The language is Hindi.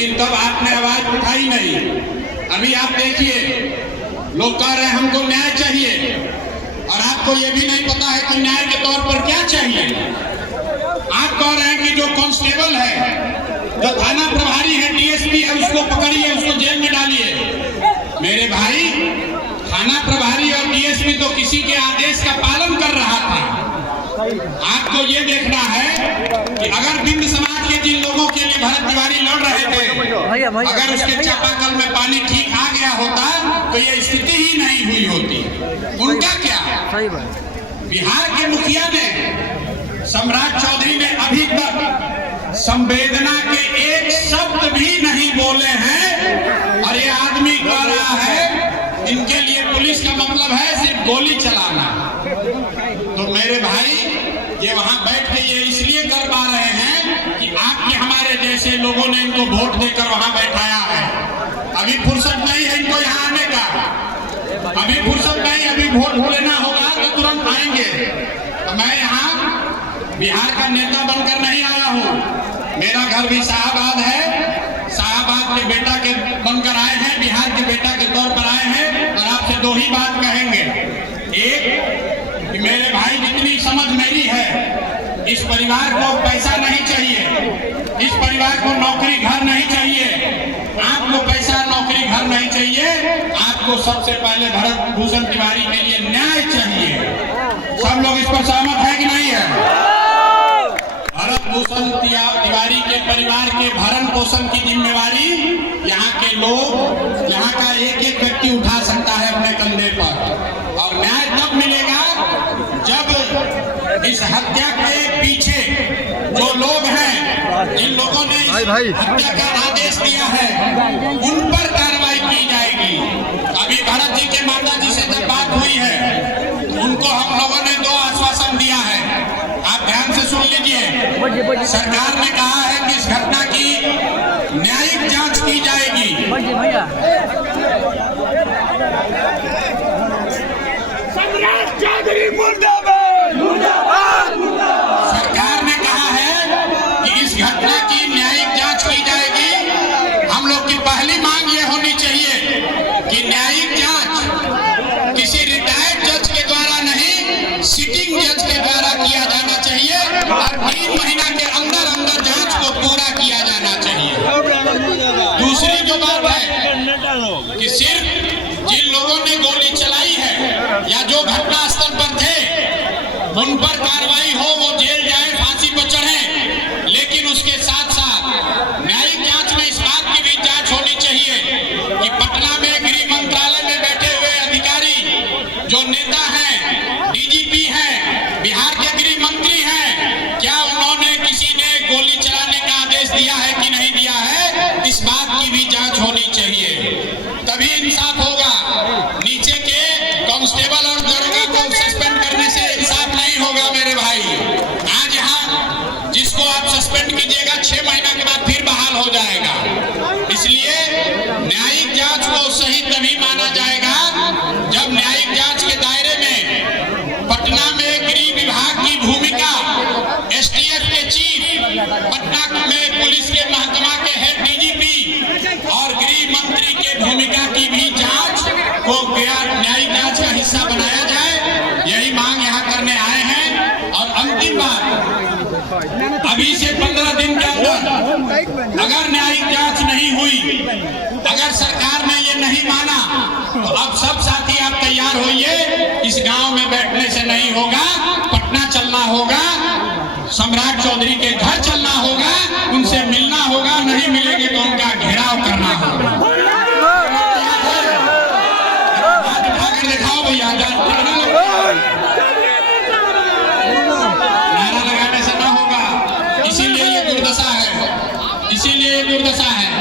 लेकिन तब आपने आवाज उठाई नहीं। अभी आप देखिए, लोग कह रहे हैं हमको न्याय चाहिए, और आपको ये भी नहीं पता है कि न्याय के तौर पर क्या चाहिए। आप कह रहे हैं कि जो कांस्टेबल है, जो थाना प्रभारी है, डीएसपी है, उसको पकड़िए, उसको जेल में डालिए। मेरे भाई, थाना प्रभारी और डीएसपी तो किसी के आदेश का पालन कर रहा था। आपको ये देखना है कि अगर बिंद समाज के जिन लोगों के लिए भरत तिवारी लड़ रहे थे, अगर उसके चापाकल में पानी ठीक आ गया होता तो ये स्थिति ही नहीं हुई होती। उनका क्या? बिहार के मुखिया ने, सम्राट चौधरी ने अभी तक संवेदना के एक शब्द भी नहीं बोले हैं, और ये आदमी कह रहा है इनके लिए पुलिस का मतलब है सिर्फ गोली चलाना। तो मेरे भाई, ये वहां बैठ के ये इसलिए कर पा रहे हैं कि आपके हमारे जैसे लोगों ने इनको वोट देकर वहां बैठाया है। अभी फुर्सत नहीं है इनको यहाँ आने का, अभी फुर्सत नहीं, अभी वोट लेना होगा तो तुरंत आएंगे। तो मैं यहाँ बिहार का नेता बनकर नहीं आया हूँ, मेरा घर भी शाहबाद है, शाहबाद के बेटा के बनकर आए हैं, बिहार के बेटा के तौर पर आए हैं। और आपसे दो ही बात कहेंगे, एक कि मेरे भाई जितनी समझ मेरी है, इस परिवार को पैसा नहीं चाहिए, इस परिवार को नौकरी घर नहीं चाहिए। आपको पैसा नौकरी घर नहीं चाहिए, आपको सबसे पहले भरत भूषण तिवारी के लिए न्याय चाहिए। सब लोग इस पर सहमत है कि नहीं है? भरत भूषण तिवारी के परिवार के भरण पोषण की जिम्मेवारी यहाँ के लोग, यहाँ का एक एक व्यक्ति उठा सकता है अपने कंधे पर। और न्याय तब मिलेगा जब इस हत्या के पीछे जो लोग हैं, जिन लोगों ने इस हत्या का आदेश दिया है, उन पर कार्रवाई की जाएगी। अभी भरत जी के माता जी से जब बात हुई है, उनको हम लोगों ने दो आश्वासन दिया है, आप ध्यान से सुन लीजिए। सरकार ने कहा है कि इस घटना की न्यायिक जांच की जाएगी। सम्राट चौधरी मुर्दाबाद, मुर्दाबाद, मुर्दाबाद। सरकार ने कहा है कि इस घटना की न्यायिक जांच की जाएगी। हम लोग की पहली मांग ये होनी चाहिए कि न्यायिक जांच किसी रिटायर्ड जज के द्वारा नहीं, सिटिंग जज के द्वारा किया जाना चाहिए, और 3 महीना के अंदर अंदर जांच को पूरा किया जाना चाहिए। दूसरी जो बात है कि सिर्फ जिन लोगों ने गोली चलाई है या जो घटना स्थल पर थे, उन पर कार्रवाई हो, वो जेल जाए, फांसी पर चढ़े, लेकिन उसके साथ साथ न्यायिक जांच में इस बात की भी जांच होनी चाहिए कि पटना में गृह मंत्रालय में बैठे हुए अधिकारी, जो नेता हैं, डीजीपी हैं, बिहार के गृह मंत्री हैं, क्या उन्होंने किसी ने गोली चलाने का आदेश दिया है कि नहीं दिया है, इस बात की भी जांच होनी चाहिए। तभी इंसाफ होगा। नीचे के कांस्टेबल और दरोगा को सस्पेंड करने से इंसाफ नहीं होगा मेरे भाई। आज यहाँ जिसको आप सस्पेंड कीजिएगा, 6 महीना के बाद फिर बहाल हो जाएगा। इसलिए न्यायिक जांच को सही तभी माना जाएगा जब न्यायिक जांच के दायरे में पटना में गृह विभाग की भूमिका, एसटीएफ के चीफ, पटना में पुलिस के महकमा के हेड डीजीपी और गृह मंत्री के भूमिका की भी जांच को न्यायिक जांच का हिस्सा बनाया जाए। यही मांग यहाँ करने आए हैं। और अंतिम बात, अभी से 15 दिन के अंदर अगर न्यायिक जांच नहीं हुई, अगर सरकार ने ये नहीं माना, तो अब सब साथी आप तैयार होइए। इस गांव में बैठने से नहीं होगा, पटना चलना होगा, सम्राट चौधरी के घर चलना होगा, उनसे मिलना होगा, नहीं मिलेंगे तो उनका घेराव करना होगा। दिखाओ भैया, नारा लगाने से ना होगा। इसीलिए ये दुर्दशा है, इसीलिए ये दुर्दशा है।